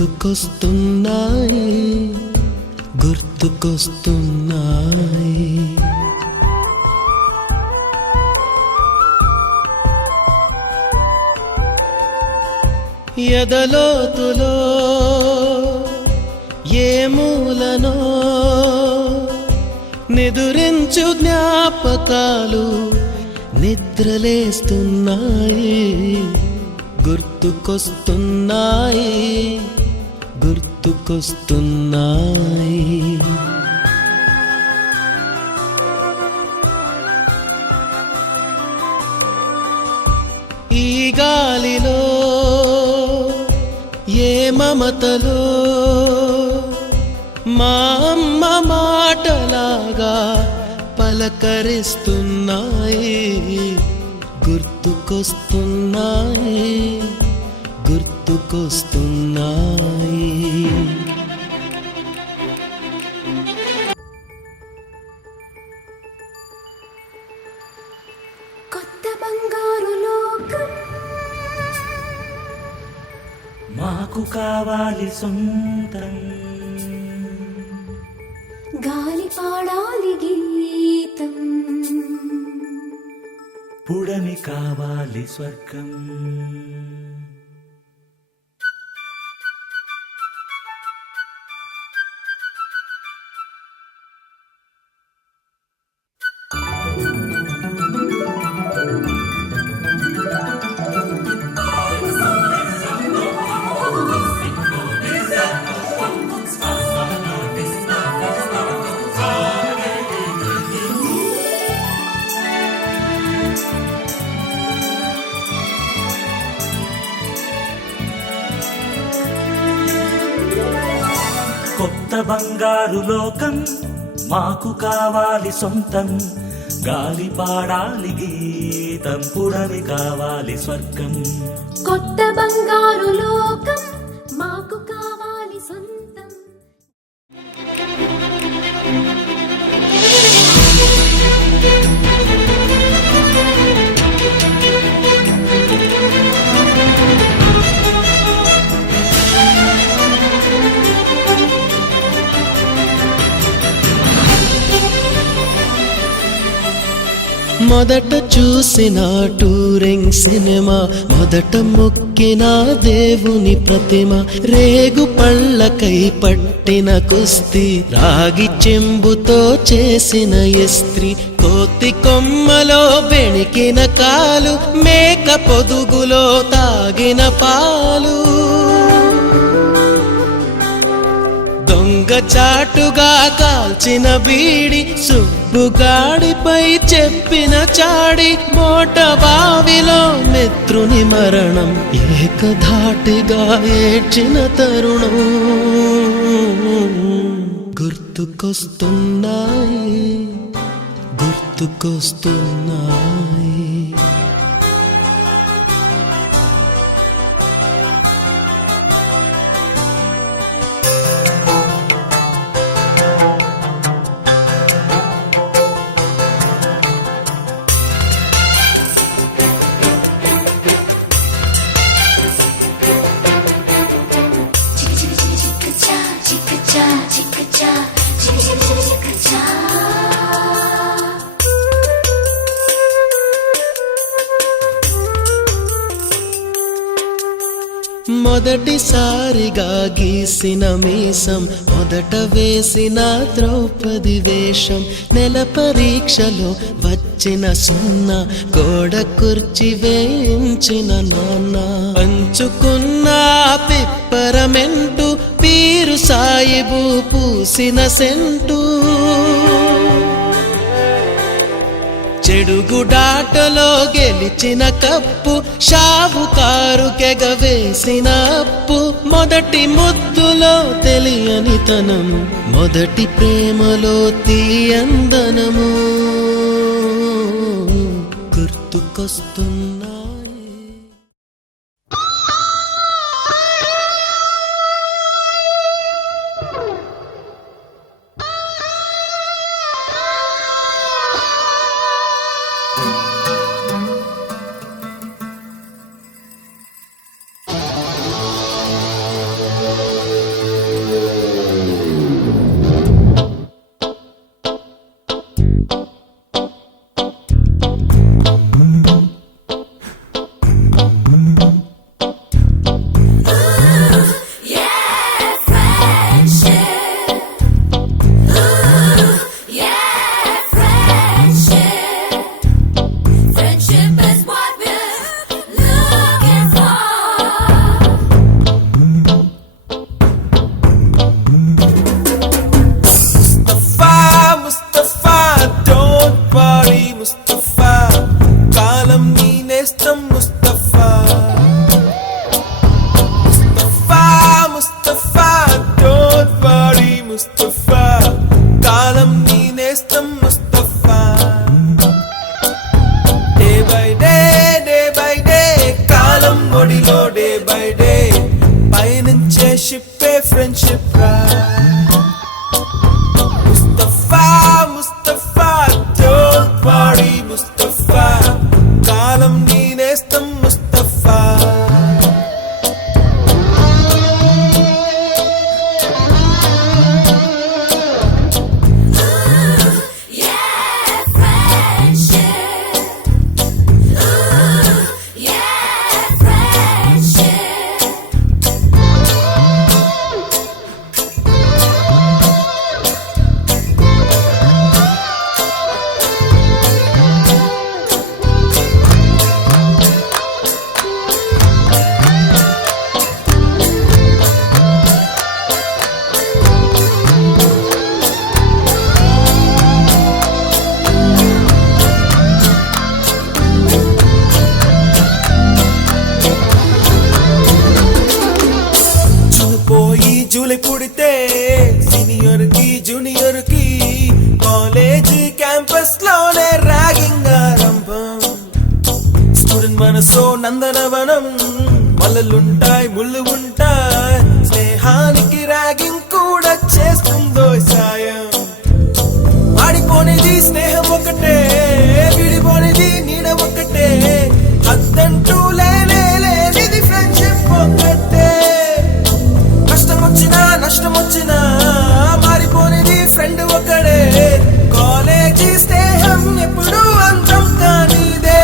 గుర్తుకొస్తున్నాయి గుర్తుకొస్తున్నాయి. ఎదలోతులో ఏ మూలనో నిదురించు జ్ఞాపకాలు నిద్రలేస్తున్నాయి గుర్తుకొస్తున్నాయి గుర్తుకొస్తున్నాయి. ఈ గాలిలో ఏ మమతలో మా అమ్మ మాటలాగా పలకరిస్తున్నాయి గుర్తుకొస్తున్నాయి గుర్తుకొస్తున్నాయి. కొత్త బంగారు లోకం మాకు కావాలి సొంతం, గాలి పాడాలి గీతం, పుడమి కావాలి స్వర్గం. కొత్త బంగారు లోకం మాకు కావాలి సొంతం, గాలి పాడాలి గీతం, పుడమి కావాలి స్వర్గం. కొత్త బంగారు లోకం మాకు కావాలి సొంతం. మొదట చూసిన టూరింగ్ సినిమా, మొదట మొక్కిన దేవుని ప్రతిమ, రేగు పళ్ళకై పట్టిన కుస్తీ, రాగి చెంబుతో చేసిన ఇస్త్రీ, కోతి కొమ్మలో బెణికిన కాలు, మేక పొదుగులో తాగిన పాలు, దొంగ చాటుగా కాల్చిన బీడి, సుబ్బుగాడిపై చెప్పిన చాడి, మోట బావిలో మిత్రుని మరణం, ఏకధాటిగా ఏడ్చిన తరుణం గుర్తుకొస్తున్నాయి గుర్తుకొస్తున్నాయి. మొదటిసారిగా గీసిన మీసం, మొదట వేసిన ద్రౌపది వేషం, నెల పరీక్షలో వచ్చిన సున్నా, గోడ కుర్చీ వేయించిన నాన్న, పంచుకున్న పిప్పరమెంటు, పీరు సాయిబు పూసిన సెంటు, చెడుగుడాటలో గెలిచిన కప్పు, షావుకారు కెగవేసిన అప్పు, మొదటి ముద్దులో తెలియని తనము, మొదటి ప్రేమలో తీయందనము గుర్తుకొస్తున్నాయి. friendship ride. Mustafa, Mustafa, don't worry, Mustafa. Kalam neenestam Mustafa. Yeah, friendship. Ooh, yeah, friendship. June పోయి జూలై పుడితే సీనియర్ కి జూనియర్ కి కాలేజ్ క్యాంపస్ లోనే ర్యాగింగ్ ఆరంభం. స్టూడెంట్ మనసో నందనవనం, మల్లలుంటాయి ముళ్ళు ఉంటాయి, స్నేహానికి ర్యాగింగ్ కూడా చేస్తుందో సాయం. ఆడిపోనిది స్నేహం ఒకటే, విడిపోనిది నీడ ఒకటే, అద్దంటూ లేనిది ఫ్రెండ్షిప్ ఒకటే. కష్టం వచ్చినా నష్టం వచ్చినా మారిపోనిది ఫ్రెండ్ ఒకడే, కాలేజీ స్నేహం ఎప్పుడు అంతం కానిదే.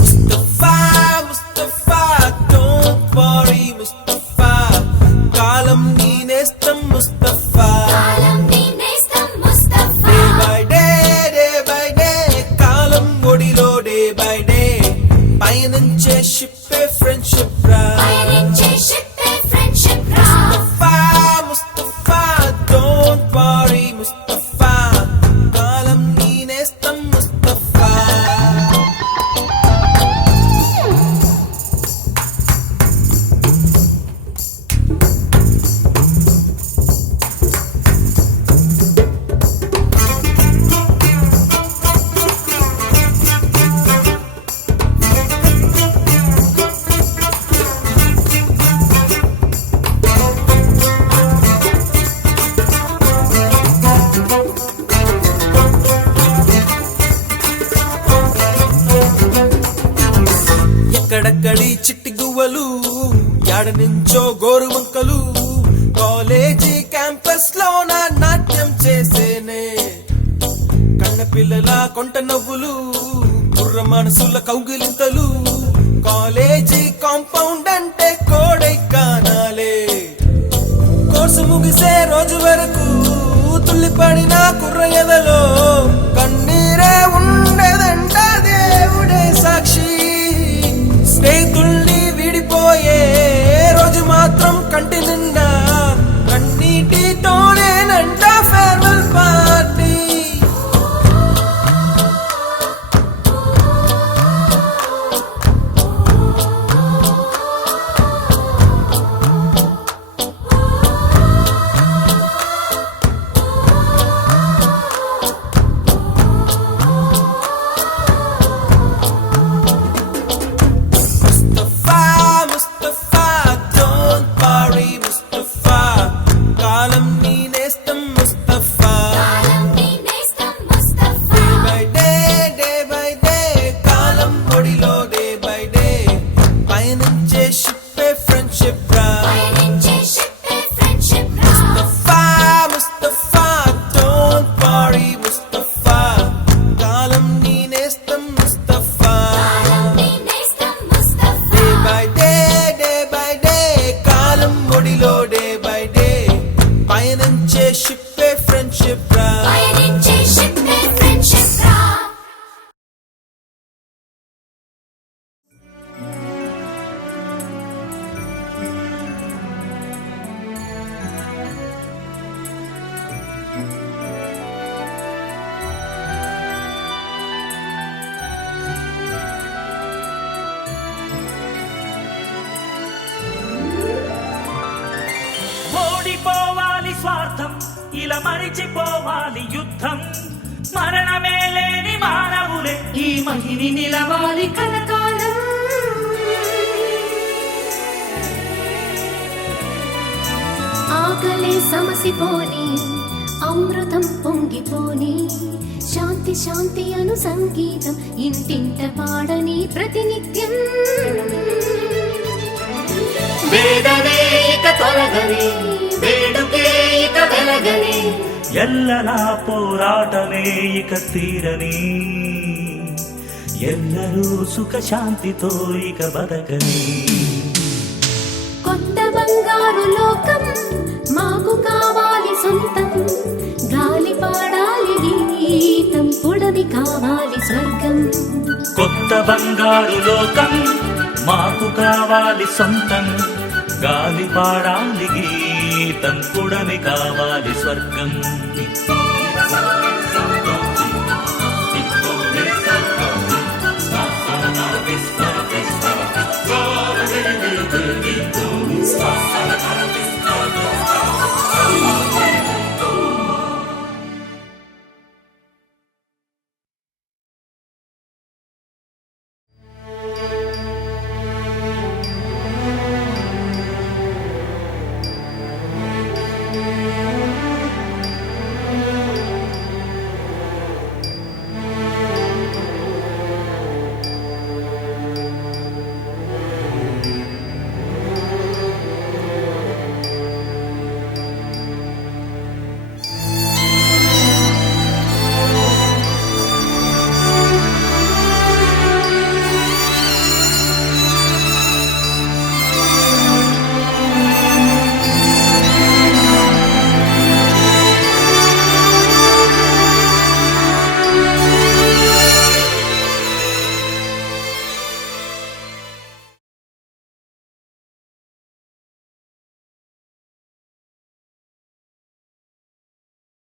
Mustafa, Mustafa, don't worry, Mustafa. Kalam neenestam Mustafa. Column నేనేస్తం Mustafa. Day by day, కాలం ఒడిలో day by day, పయనించే షిప్పే ఫ్రెండ్షిప్ రా. పయనించే షిప్పే ఫ్రెండ్షిప్ రా. Mustafa, Mustafa, don't worry, Mustafa. Column neenestam Mustafa. ఎక్కడక్కడి చిట్టి గువ్వలు, యాడ నుంచో గోరు వంకలు, కాలేజీ క్యాంపస్ లోన నాట్యం చేసేనే. కన్న పిల్లల కొంట నవ్వులు, బుర్ర మనసుల కౌగిలింతలు, కాలేజీ కాంపౌండ్ అంటే కోడై కానాలే. కోర్సు ముగిసే రోజు వరకు తుల్లిపడిన కుర్ర ఎదలో కన్నీరే ఉండదంట దేవుడే సాక్షి. స్నేహితుల్ని విడిపోయే రోజు మాత్రం కంటి నిండా కన్నీటితోనేనంట ఫేర్వెల్ పార్టీ. ఇలా మరిచిపోవాలి యుద్ధం మరణమే లేని మానవులే ఈ మహిని నిలవాలి కలకాలం ఆకలే సమసిపోని అమృతం పొంగిపోని శాంతి శాంతి అను సంగీతం ఇంటింట పాడని ప్రతినిత్యం వేదనే ఇక తొలగని వేడుకే ఇక వెలగని ఎల్లలా పోరాటమే ఇక తీరని ఎల్లరూ సుఖ శాంతితో ఇక బతకని కొత్త బంగారు లోకం మాకు కావాలి సొంతం గాలి పాడాలి గీతం పుడమి కావాలి స్వర్గం కొత్త బంగారు లోకం మాకు కావాలి సొంతం గాలి పాడాలి గీతం పుడమి కావాలి స్వర్గం